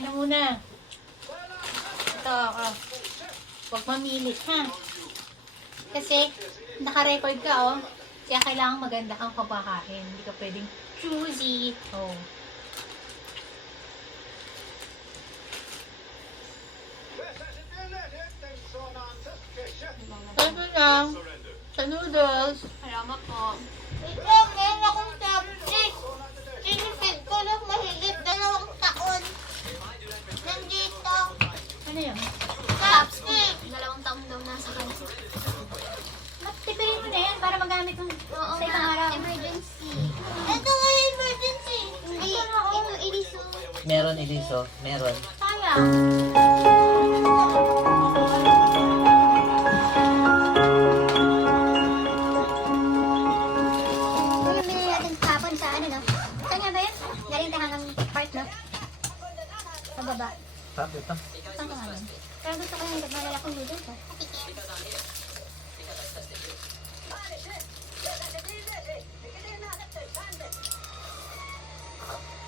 Kain na muna. Ito, huwag mamilit, ha? Kasi, naka-record ka, oh. Kaya kailangan maganda kang pagkakain. Hindi ka pwedeng choosy. Oh. Ito lang. Sa noodles. Salamat po. Ito, meron akong chopstick. Sinipid ko lang mahigit 2 taon. Nandito. Ano yun? Chopstick. 2 taong daw nasa kanya. Tipirin mo na yan para magamit mo Oo sa ibang nga, araw. emergency. Ito nga yung emergency. Hindi, Ito na, ito iliso. Meron, Eliso. Meron. Sayang. Ito yung binili natin kapon sa ano, no? Saan nga ba yun? Galing tahangang park, no? Sa baba. Sabi ito. Saan ka nga yun? Pero gusto ko yung malalakong noodles, ha?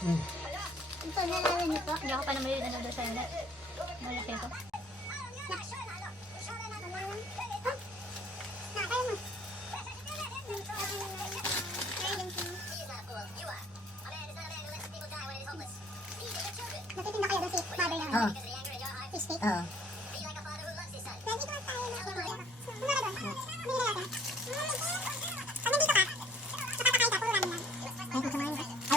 Ito, nalaman niyo po. Hindi ako pa naman yun ano doon sa inyo. Malaki ito. Natitinda kayo doon si mother namin. Oo. Fish cake. Oo. Pwede ko tayo na kumaya. Muna na doon. Bili na natin. Pag nandito ka, nakapakain ka, puro ramen lang. Ay, kung samahin ka.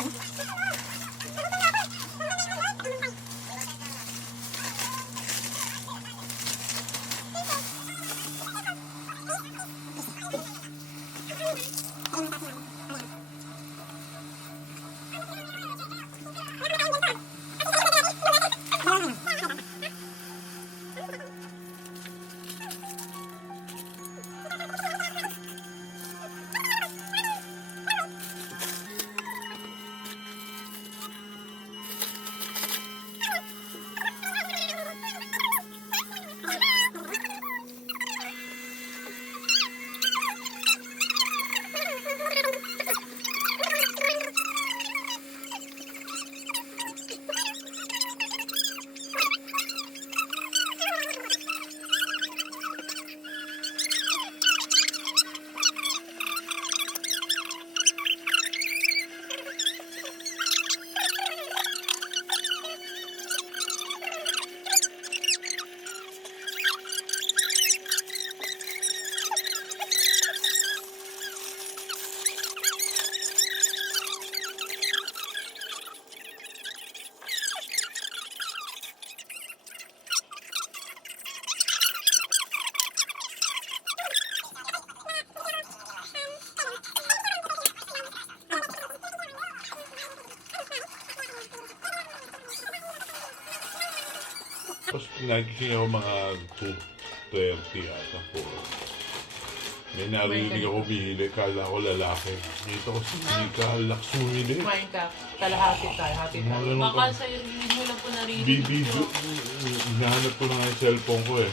Tapos nagising ako mga 2:30 ata po. May narinig ako bihili, kala ko lalaki. Dito ko si Mika, laks bumili. Kumain ka, kalahati tayo, hati tayo. Ano Baka ka? sa video lang po narinig. Bibidyo, hinahanap ko na nga yung cellphone ko eh.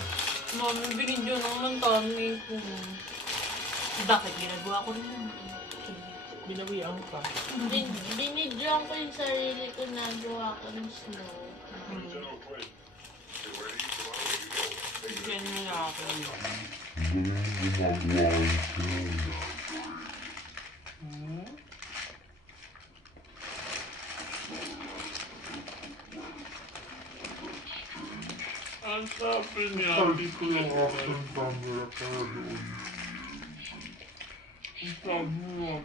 Mami, binidyo lang ng tummy ko. Bakit? Ginagawa ko rin yun. Binawian ka. Binidyoan ko yung sarili ko na gawa ko ng snow. Bigyan mo na ako. Ang sabi niya, hindi ko yung action camera para doon. Ang sabi niya,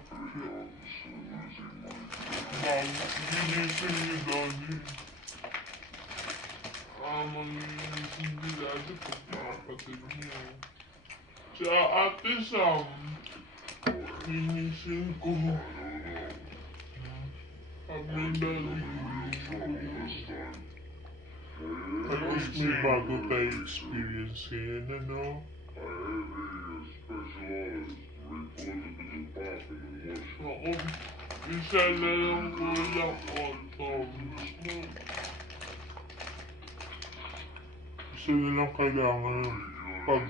ginising ni Daddy. Manginising ni Daddy pag nakapatid niya. Sa Ate Sam, ginising ko. Sabi ni Daddy, ginising ko. At least may bago tayo experience ngayon, ano? Ako, isa na lang walang autumn. Isa na lang kailangan pag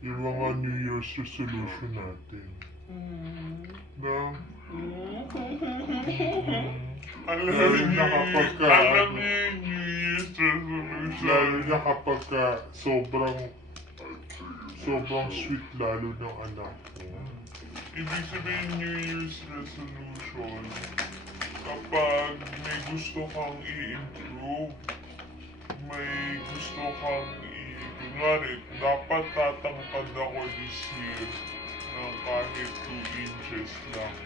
yung mga New Year's resolution natin. Na? Lalo na kapag alam niyo yung New Year's resolution. Lalo na kapag sobrang sweet lalo ng anak ko. Ibig sabihin New Year's resolution, kapag may gusto kang i-improve, may gusto kang kunwari, dapat tatangkad ako this year ng kahit 2 inches lang.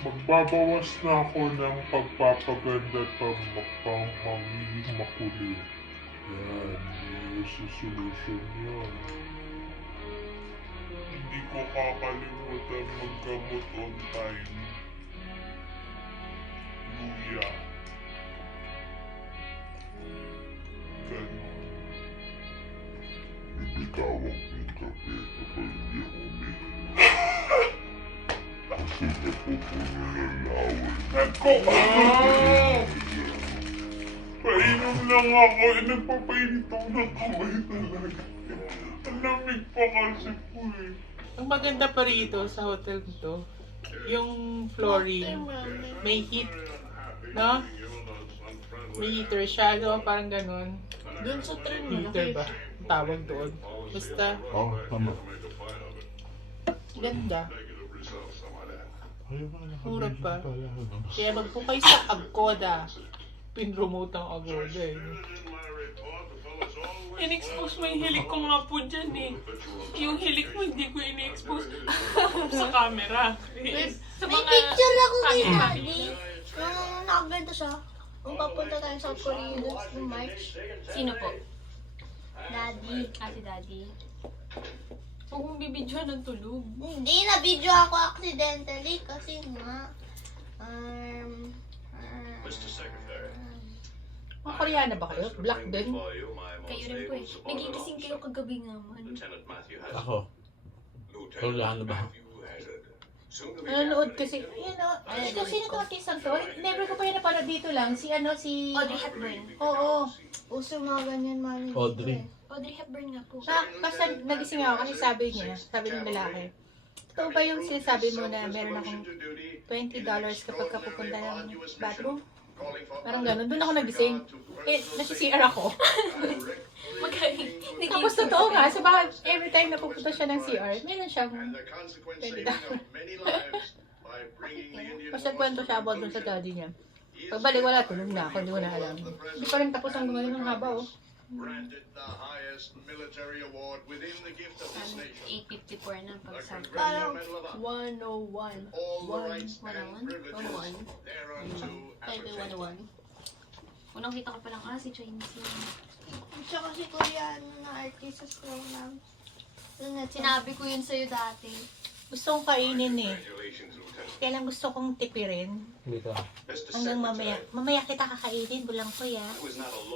Magbabawas na ako ng pagpapaganda at magiging makulit. Yan, New Year's resolution yan. Hindi ko kakalimutan maggamot on time. Luya. Ganon. Bibitawan ko yung kape kapag hindi ako umiinom. Kasi napupuno ng laway. Nako! Painom lang ako. Nagpapainit ako ng kamay talaga. Ang lamig pa kasi po eh. Ang maganda pa rito sa hotel nito, yung flooring, may heat, no? May heater siya, no? Parang ganun. Doon sa train Heater ba? Ang tawag doon. Basta, Oo, tama. ganda. Ayaw nga Mura nakabili pa. pala. Kaya magpo kayo sa Agoda. Pinromote ang Agoda eh. In-expose mo yung hilik ko nga po dyan eh. Yung hilik mo hindi ko in-expose sa camera. Sa May picture ako kay Ay, Daddy. Yung nakaganto siya. Kung papunta tayo sa Korea yung March. Sino po? Daddy. Si Daddy. Huwag mong bibidyoan ng tulog. Hindi, na-video ako accidentally kasi nga, Mga Koreana ba kayo? Black din? Kayo rin po eh. Nagigising kayo kagabi nga man. Ako. Wala na ba? Nanonood kasi, sino to artist to? Never ko pa yun napanood dito lang. Si Audrey Hepburn. Oo. uso mga ganyan mami. Audrey. Audrey Hepburn nga po. Basta nagising ako kasi sabi ng lalaki. Totoo ba yung sinasabi mo na meron akong $20 kapag kapupunta ng bathroom? Parang gano'n. Doon ako nagising. Nasi-CR ako. Magaling. Tapos totoo nga. So baka every time na pupunta siya ng CR, meron siyang $20. Basta kwento siya about dun sa daddy niya. Pagbalik wala, tulog na ako. Hindi ko na alam. Hindi pa rin tapos ang gumayon ng haba oh. Granted the highest military award within the gift of this nation. 854 na pagsabi. Parang Medal of 101. Honor. All the rights and 101? privileges thereunto Tayo appertaining. 101. Unang kita ko pa lang, si Chinese yun. Tsaka si Koreano na artist sa lang. Sinabi ko yun sa'yo dati. Gusto kong kainin eh. Kaya lang gusto kong tipirin. Dito. Hanggang mamaya. Mamaya kita kakainin, bulang ko ya.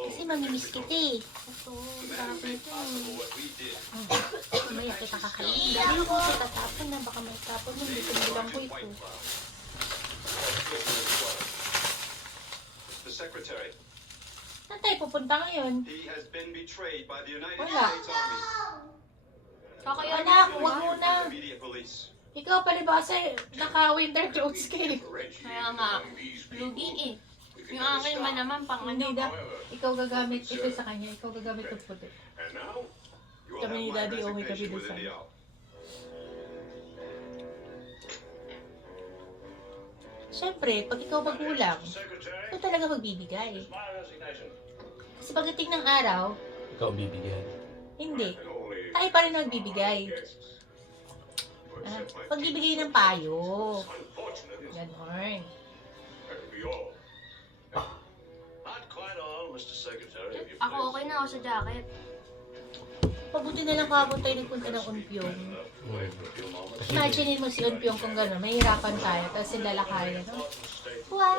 Kasi mamimiss kita eh. Ito, sarap nito. Mamaya kita kakainin. Dali ko sa tatapon na. Baka may tapon mo. Dito bulang ko ito. The secretary. Saan tayo pupunta ngayon? He has been betrayed by the United Wala. States Army. Kakaya Anak, huwag muna. Immediate police. Ikaw palibasa naka-winter clothes ka eh. Kaya nga, lugi eh. Yung akin ba naman, pang Hindi ano. da. Ikaw gagamit ito sa kanya. Ikaw gagamit ng puti. And now, you will Kami ni have my Daddy, okay kami resignation doon within sa- the hour. Siyempre, pag ikaw magulang, ikaw talaga magbibigay. Kasi pagdating ng araw, Ikaw bibigyan. hindi. Tayo pa rin nagbibigay. Pagbibigay ng payo. Ganon. Not quite all, Mr. Secretary. Ako okay na ako sa jacket. Pabuti na lang kahapon tayo nagpunta ng Unpyong. Imagine mo si Unpyong kung gano'n, mahirapan tayo, tapos sila kaya, no? Wow!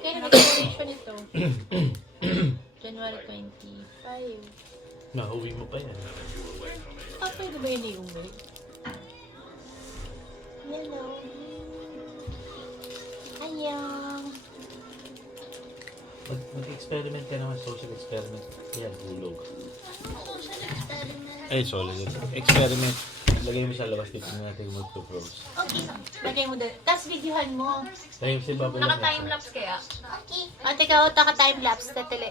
Kaya nag-expiration ito. January 25. Nauwi mo pa yan. Pwede ba yun iuwi? Hello. Ayaw. Mag-experiment ka naman, social experiment. Yan, hulog. social experiment. Ay, solid. Experiment. Lagay mo sa labas, tignan natin kung magpo-pros. Okay. Lagay mo doon. Tapos videohan mo. Lagay mo sa baba lang. Naka-timelapse kaya? Okay. Ate ka, taka-timelapse na tele.